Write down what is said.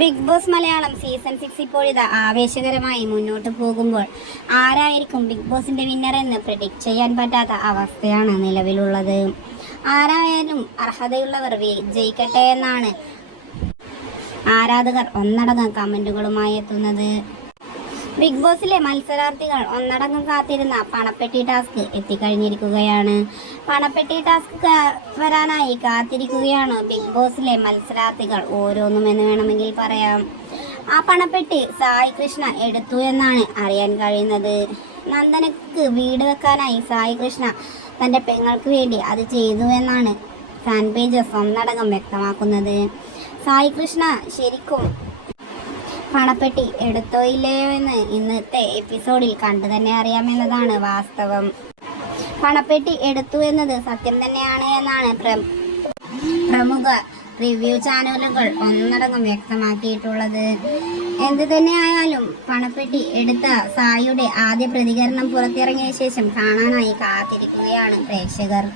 Big boss Malayalam season 6 ഇപ്പോഴിതാ ആവേശകരമായി മുന്നോട്ട് പോകുമ്പോൾ ആരായിരിക്കും ബിഗ് ബോസിന്റെ വിന്നർ എന്ന് പ്രെഡിക്റ്റ് ചെയ്യാൻ പറ്റാത്ത അവസ്ഥയാണ് നിലവിലുള്ളത്. ആരായാലും അർഹതയുള്ളവർ വിജയിക്കട്ടെ എന്നാണ് ആരാധകർ ഒന്നടങ്കം കമന്റുകളുമായി എത്തുന്നത്. ബിഗ് ബോസിലെ മത്സരാർത്ഥികൾ ഒന്നടങ്കം കാത്തിരുന്ന പണപ്പെട്ടി ടാസ്ക് എത്തിക്കഴിഞ്ഞിരിക്കുകയാണ്. പണപ്പെട്ടി ടാസ്ക് വരാനായി കാത്തിരിക്കുകയാണ് ബിഗ് ബോസിലെ മത്സരാർത്ഥികൾ ഓരോന്നും എന്ന് വേണമെങ്കിൽ പറയാം. ആ പണപ്പെട്ടി സായി കൃഷ്ണ എടുത്തു എന്നാണ് അറിയാൻ കഴിയുന്നത്. നന്ദനക്ക് വീട് വെക്കാനായി സായി കൃഷ്ണ തൻ്റെ പെങ്ങൾക്ക് വേണ്ടി അത് ചെയ്തു എന്നാണ് ഫാൻ പേജസ് ഒന്നടങ്കം വ്യക്തമാക്കുന്നത്. സായി കൃഷ്ണ ശരിക്കും പണപ്പെട്ടി എടുത്തോ ഇല്ലയോ എന്ന് ഇന്നത്തെ എപ്പിസോഡിൽ കണ്ടു തന്നെ അറിയാമെന്നതാണ് വാസ്തവം. പണപ്പെട്ടി എടുത്തു എന്നത് സത്യം തന്നെയാണ് എന്നാണ് പ്രമുഖ റിവ്യൂ ചാനലുകൾ ഒന്നടങ്കം വ്യക്തമാക്കിയിട്ടുള്ളത്. എന്ത് തന്നെയായാലും പണപ്പെട്ടി എടുത്ത സായിയുടെ ആദ്യ പ്രതികരണം പുറത്തിറങ്ങിയ ശേഷം കാണാനായി കാത്തിരിക്കുകയാണ് പ്രേക്ഷകർ.